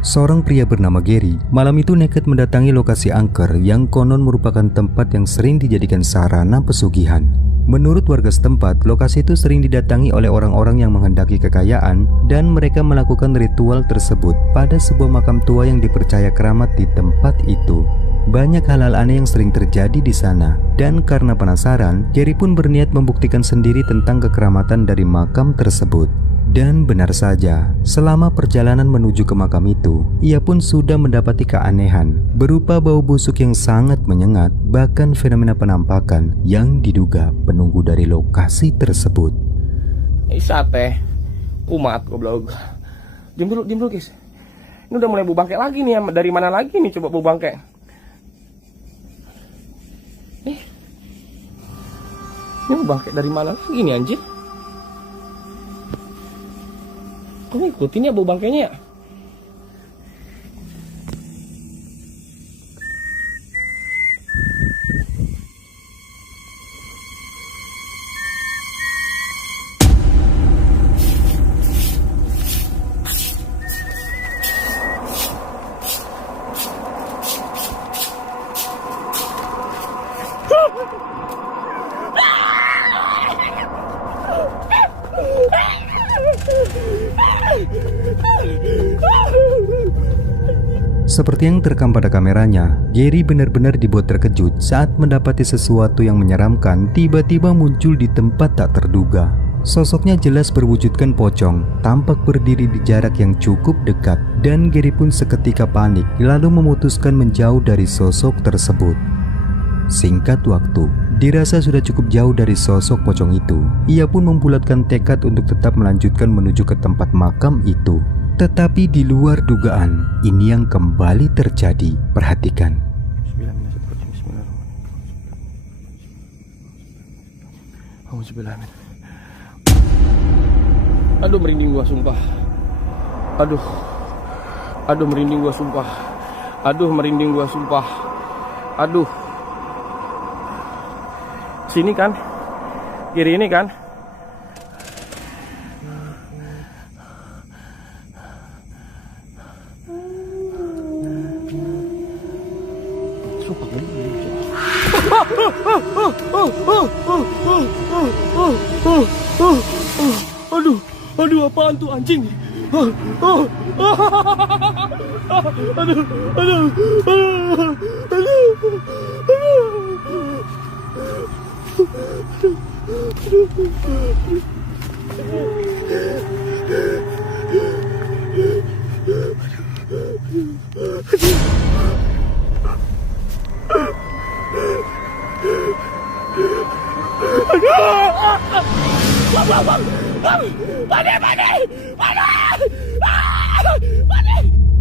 Seorang pria bernama Gary malam itu nekat mendatangi lokasi angker yang konon merupakan tempat yang sering dijadikan sarana pesugihan. Menurut warga setempat, lokasi itu sering didatangi oleh orang-orang yang menghendaki kekayaan dan mereka melakukan ritual tersebut pada sebuah makam tua yang dipercaya keramat di tempat itu. Banyak hal-hal aneh yang sering terjadi di sana dan karena penasaran, Gary pun berniat membuktikan sendiri tentang kekeramatan dari makam tersebut. Dan benar saja, selama perjalanan menuju ke makam itu, ia pun sudah mendapati keanehan berupa bau busuk yang sangat menyengat, bahkan fenomena penampakan yang diduga penunggu dari lokasi tersebut. Isa teh, umat goblok. Diam dulu guys. Ini udah mulai bau bangke lagi nih, dari mana lagi nih coba bau bangke? Ini bau bangke dari mana lagi nih anjir? Kok ngikutin ya bau bangkainya ya? Seperti yang terekam pada kameranya, Gary benar-benar dibuat terkejut saat mendapati sesuatu yang menyeramkan tiba-tiba muncul di tempat tak terduga. Sosoknya jelas berwujudkan pocong, tampak berdiri di jarak yang cukup dekat, dan Gary pun seketika panik lalu memutuskan menjauh dari sosok tersebut. Singkat waktu, dirasa sudah cukup jauh dari sosok pocong itu. Ia pun membulatkan tekad untuk tetap melanjutkan menuju ke tempat makam itu. Tetapi di luar dugaan, ini yang kembali terjadi. Perhatikan. Aduh merinding gua sumpah. Aduh merinding gua sumpah. Aduh. Sini kan? Kiri ini kan? Aduh apaan tuh anjing?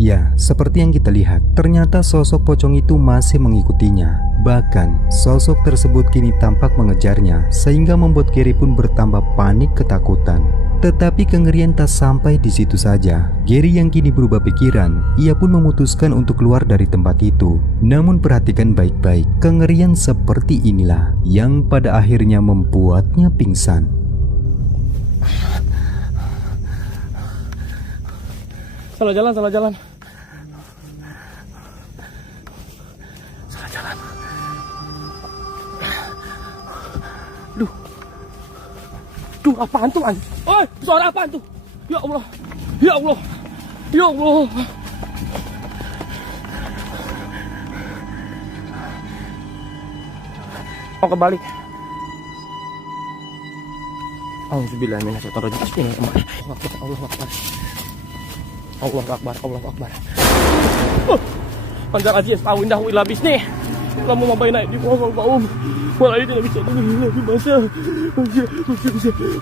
Ya, seperti yang kita lihat, ternyata sosok pocong itu masih mengikutinya. Bahkan, sosok tersebut kini tampak mengejarnya, sehingga membuat Gary pun bertambah panik ketakutan. Tetapi kengerian tak sampai di situ saja. Gary yang kini berubah pikiran, ia pun memutuskan untuk keluar dari tempat itu. Namun perhatikan baik-baik, kengerian seperti inilah yang pada akhirnya membuatnya pingsan. Salah jalan. Duh, apaan tuh anjing? Oi, suara apaan tuh? Ya Allah. Oh, kebalik. Auzubillahiminasyaitonirrajim. Allahu Akbar. Panjang aziz, tahu indah ila bisni. Kamu mau main naik di bawah kaum. Malah ini tidak bisa lagi masa.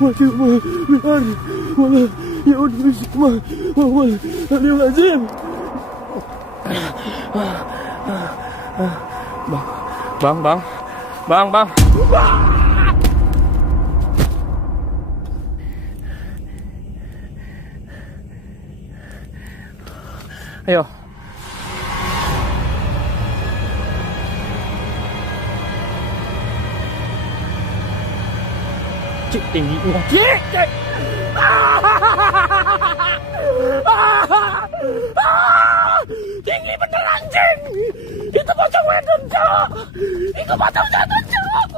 Masih biar. Malah ya udah semua. Lazim. Bang. Ayo. Cik tinggi. Cik. itu pocong wedon, Cok. Itu pocong wedon, Cok.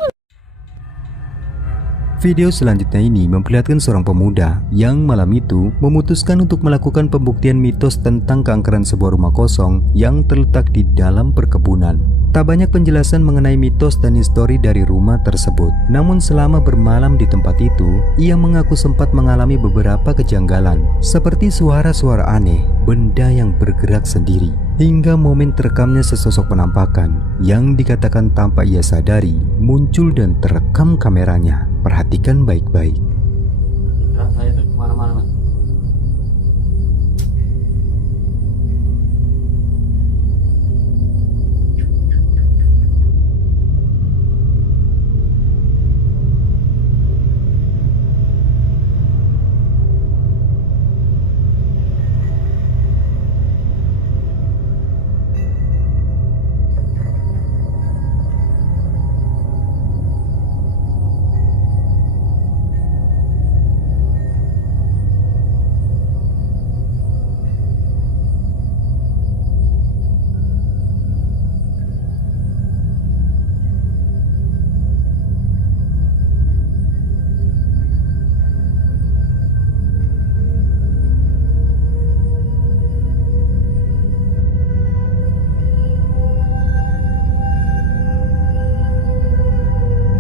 Video selanjutnya ini memperlihatkan seorang pemuda yang malam itu memutuskan untuk melakukan pembuktian mitos tentang keangkeran sebuah rumah kosong yang terletak di dalam perkebunan. Tak banyak penjelasan mengenai mitos dan histori dari rumah tersebut. Namun selama bermalam di tempat itu, ia mengaku sempat mengalami beberapa kejanggalan, seperti suara-suara aneh, benda yang bergerak sendiri, hingga momen terekamnya sesosok penampakan yang dikatakan tanpa ia sadari muncul dan terekam kameranya. Perhatikan baik-baik. Saya tuh kemana-mana, Mas.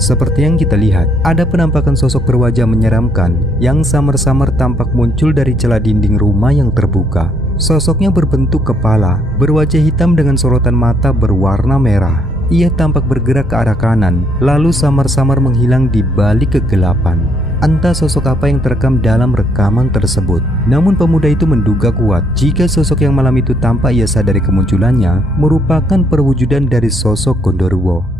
Seperti yang kita lihat, ada penampakan sosok berwajah menyeramkan yang samar-samar tampak muncul dari celah dinding rumah yang terbuka. Sosoknya berbentuk kepala, berwajah hitam dengan sorotan mata berwarna merah. Ia tampak bergerak ke arah kanan, lalu samar-samar menghilang di balik kegelapan. Entah sosok apa yang terekam dalam rekaman tersebut. Namun pemuda itu menduga kuat jika sosok yang malam itu tanpa ia sadari kemunculannya merupakan perwujudan dari sosok Gondoruo.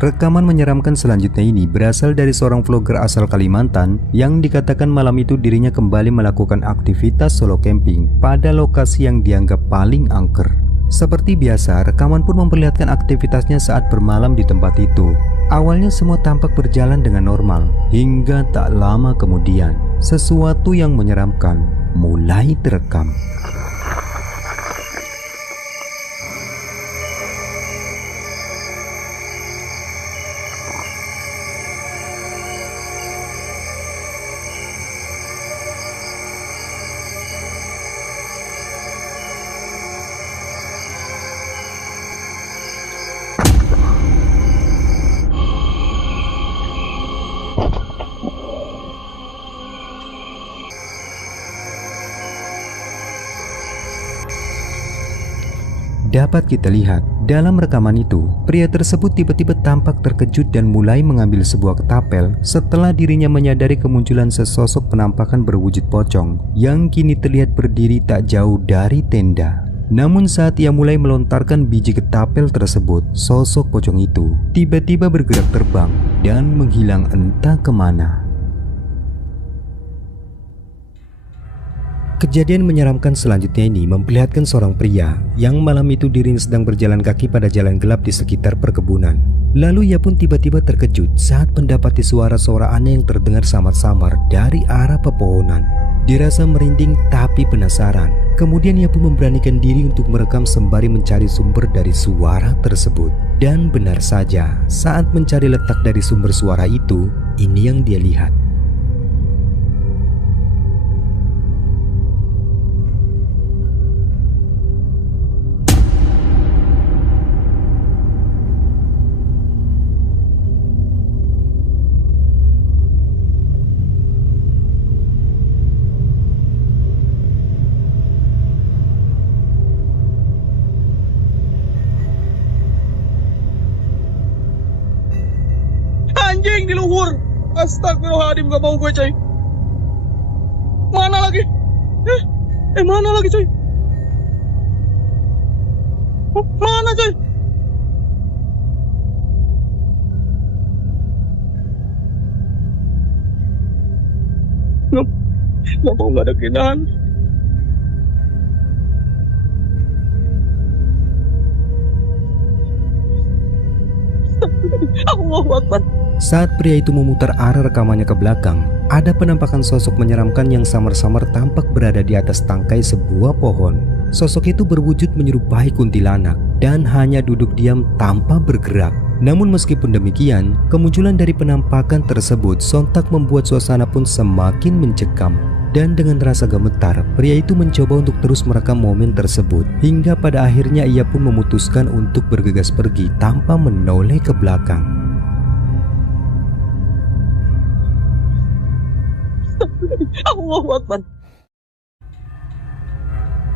Rekaman menyeramkan selanjutnya ini berasal dari seorang vlogger asal Kalimantan yang dikatakan malam itu dirinya kembali melakukan aktivitas solo camping pada lokasi yang dianggap paling angker. Seperti biasa, rekaman pun memperlihatkan aktivitasnya saat bermalam di tempat itu. Awalnya semua tampak berjalan dengan normal, hingga tak lama kemudian sesuatu yang menyeramkan mulai terekam. Dapat kita lihat, dalam rekaman itu, pria tersebut tiba-tiba tampak terkejut dan mulai mengambil sebuah ketapel setelah dirinya menyadari kemunculan sesosok penampakan berwujud pocong yang kini terlihat berdiri tak jauh dari tenda. Namun saat ia mulai melontarkan biji ketapel tersebut, sosok pocong itu tiba-tiba bergerak terbang dan menghilang entah kemana. Kejadian menyeramkan selanjutnya ini memperlihatkan seorang pria yang malam itu dirinya sedang berjalan kaki pada jalan gelap di sekitar perkebunan. Lalu ia pun tiba-tiba terkejut saat mendapati suara-suara aneh yang terdengar samar-samar dari arah pepohonan. Dirasa merinding tapi penasaran. Kemudian ia pun memberanikan diri untuk merekam sembari mencari sumber dari suara tersebut. Dan benar saja, saat mencari letak dari sumber suara itu, ini yang dia lihat. Anjing di luhur. Astagfirullahaladzim, gak mau gue coy. Mana lagi? Mana lagi coy? Mana coy? Gak mau, gak ada keindahan. Allahu Akbar. Saat pria itu memutar arah rekamannya ke belakang, ada penampakan sosok menyeramkan yang samar-samar tampak berada di atas tangkai sebuah pohon. Sosok itu berwujud menyerupai kuntilanak dan hanya duduk diam tanpa bergerak. Namun meskipun demikian, kemunculan dari penampakan tersebut sontak membuat suasana pun semakin mencekam. Dan dengan rasa gemetar, pria itu mencoba untuk terus merekam momen tersebut. Hingga pada akhirnya ia pun memutuskan untuk bergegas pergi tanpa menoleh ke belakang. Allahu Akbar.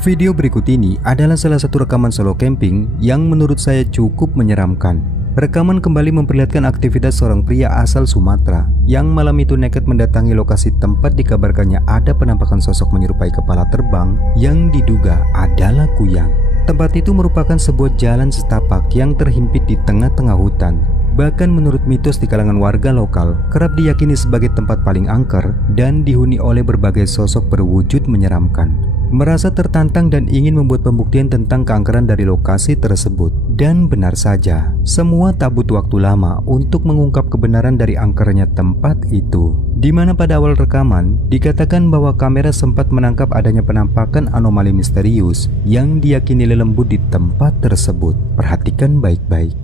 Video berikut ini adalah salah satu rekaman solo camping yang menurut saya cukup menyeramkan. Rekaman kembali memperlihatkan aktivitas seorang pria asal Sumatera yang malam itu nekat mendatangi lokasi tempat dikabarkannya ada penampakan sosok menyerupai kepala terbang yang diduga adalah kuyang. Tempat itu merupakan sebuah jalan setapak yang terhimpit di tengah-tengah hutan. Bahkan menurut mitos di kalangan warga lokal, kerap diyakini sebagai tempat paling angker dan dihuni oleh berbagai sosok berwujud menyeramkan. Merasa tertantang dan ingin membuat pembuktian tentang keangkeran dari lokasi tersebut. Dan benar saja, semua tak butuh waktu lama untuk mengungkap kebenaran dari angkernya tempat itu. Di mana pada awal rekaman, dikatakan bahwa kamera sempat menangkap adanya penampakan anomali misterius yang diyakini lembut di tempat tersebut. Perhatikan baik-baik.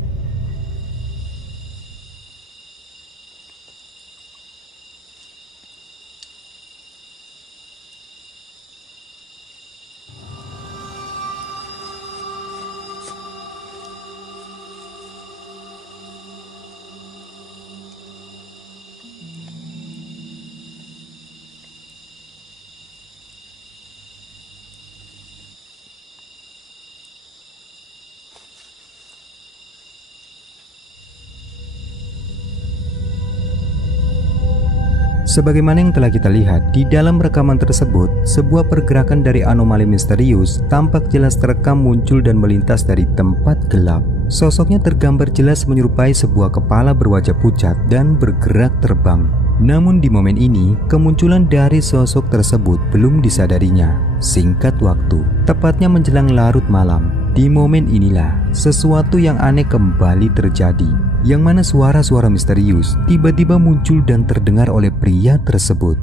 Sebagaimana yang telah kita lihat di dalam rekaman tersebut, sebuah pergerakan dari anomali misterius tampak jelas terekam muncul dan melintas dari tempat gelap. Sosoknya tergambar jelas menyerupai sebuah kepala berwajah pucat dan bergerak terbang. Namun di momen ini, kemunculan dari sosok tersebut belum disadarinya. Singkat waktu, tepatnya menjelang larut malam, di momen inilah sesuatu yang aneh kembali terjadi, yang mana suara-suara misterius tiba-tiba muncul dan terdengar oleh pria tersebut.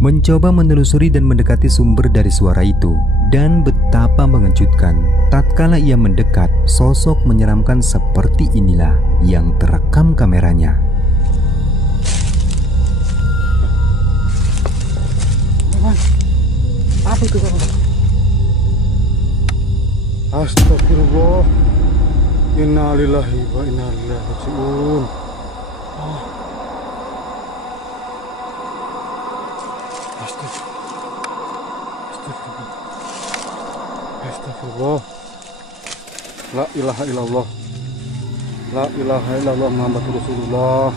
Mencoba menelusuri dan mendekati sumber dari suara itu, dan betapa mengejutkan, tatkala ia mendekat, sosok menyeramkan seperti inilah yang terekam kameranya. Apa itu, Bang? Astagfirullah. Innalillahi wa inna ilaihi raji'un. Astagfirullah. La ilaha illallah. La ilaha illallah Muhammadur Rasulullah.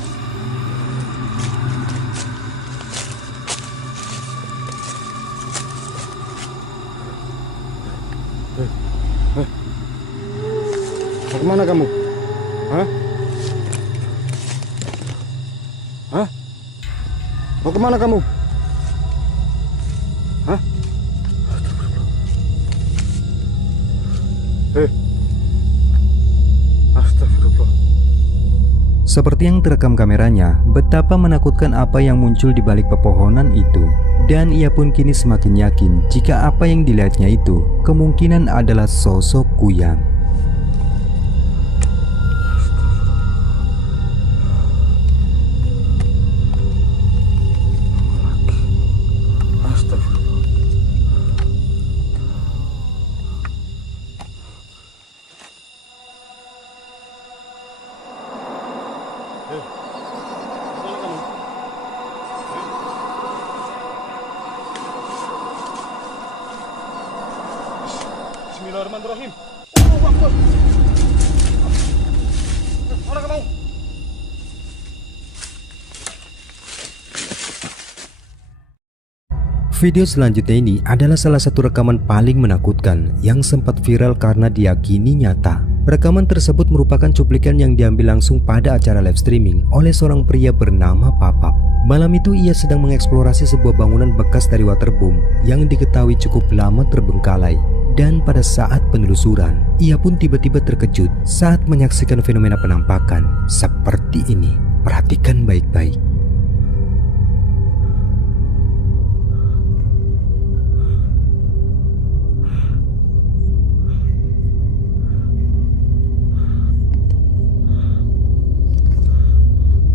Mau kemana kamu? Hah? Hah? Mau kemana kamu? Hah? Astagfirullah. Seperti yang terekam kameranya, betapa menakutkan apa yang muncul di balik pepohonan itu. Dan ia pun kini semakin yakin jika apa yang dilihatnya itu kemungkinan adalah sosok kuyang. Bismillahirrahmanirrahim. Allahu Akbar. Mana kamu? Video selanjutnya ini adalah salah satu rekaman paling menakutkan yang sempat viral karena diyakini nyata. Rekaman tersebut merupakan cuplikan yang diambil langsung pada acara live streaming oleh seorang pria bernama Papap. Malam itu ia sedang mengeksplorasi sebuah bangunan bekas dari waterboom yang diketahui cukup lama terbengkalai. Dan pada saat penelusuran, ia pun tiba-tiba terkejut saat menyaksikan fenomena penampakan seperti ini. Perhatikan baik-baik.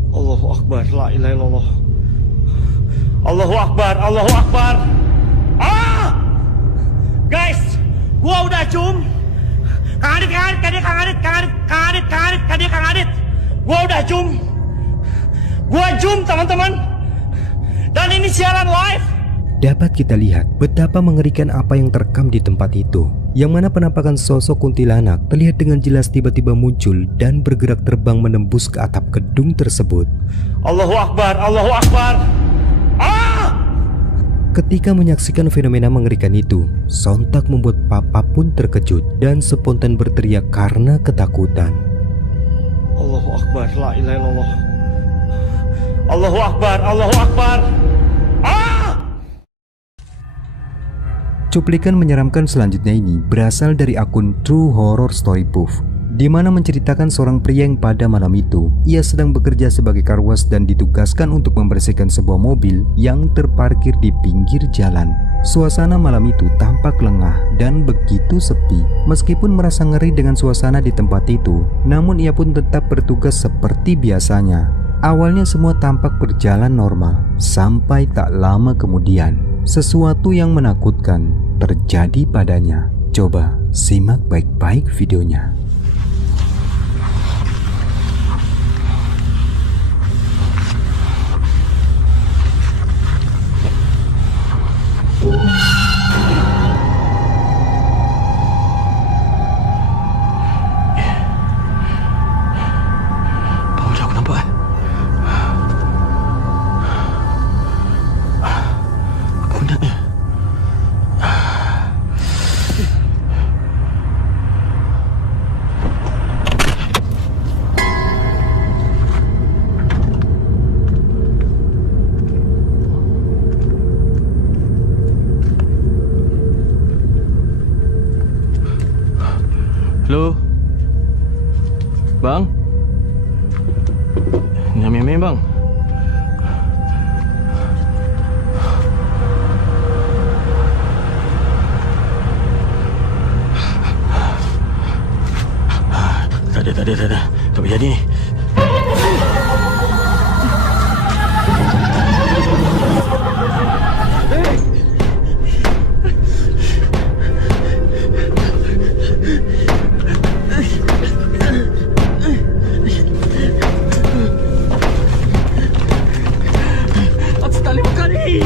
Allahu Akbar, la ilaha illallah. Allahu Akbar, Allahu Akbar. Guys, gua udah zoom. Kang Adit. Gua udah zoom. Gua zoom teman-teman. Dan ini siaran live. Dapat kita lihat betapa mengerikan apa yang terekam di tempat itu, yang mana penampakan sosok kuntilanak terlihat dengan jelas tiba-tiba muncul dan bergerak terbang menembus ke atap gedung tersebut. Allahu Akbar, Allahu Akbar. Ketika menyaksikan fenomena mengerikan itu, sontak membuat Papa pun terkejut dan spontan berteriak karena ketakutan. Allahu Akbar, la ilaha illallah. Allahu Akbar, Allahu Akbar. Cuplikan menyeramkan selanjutnya ini berasal dari akun True Horror Story Proof, di mana menceritakan seorang pria yang pada malam itu ia sedang bekerja sebagai car wash dan ditugaskan untuk membersihkan sebuah mobil yang terparkir di pinggir jalan. Suasana malam itu tampak lengah dan begitu sepi. Meskipun merasa ngeri dengan suasana di tempat itu, namun ia pun tetap bertugas seperti biasanya. Awalnya semua tampak berjalan normal, sampai tak lama kemudian sesuatu yang menakutkan terjadi padanya. Coba simak baik-baik videonya. Halo? Bang? Nyam-nyam bang? Tak ada. Tak boleh jadi ni. Atas tali bukan ni.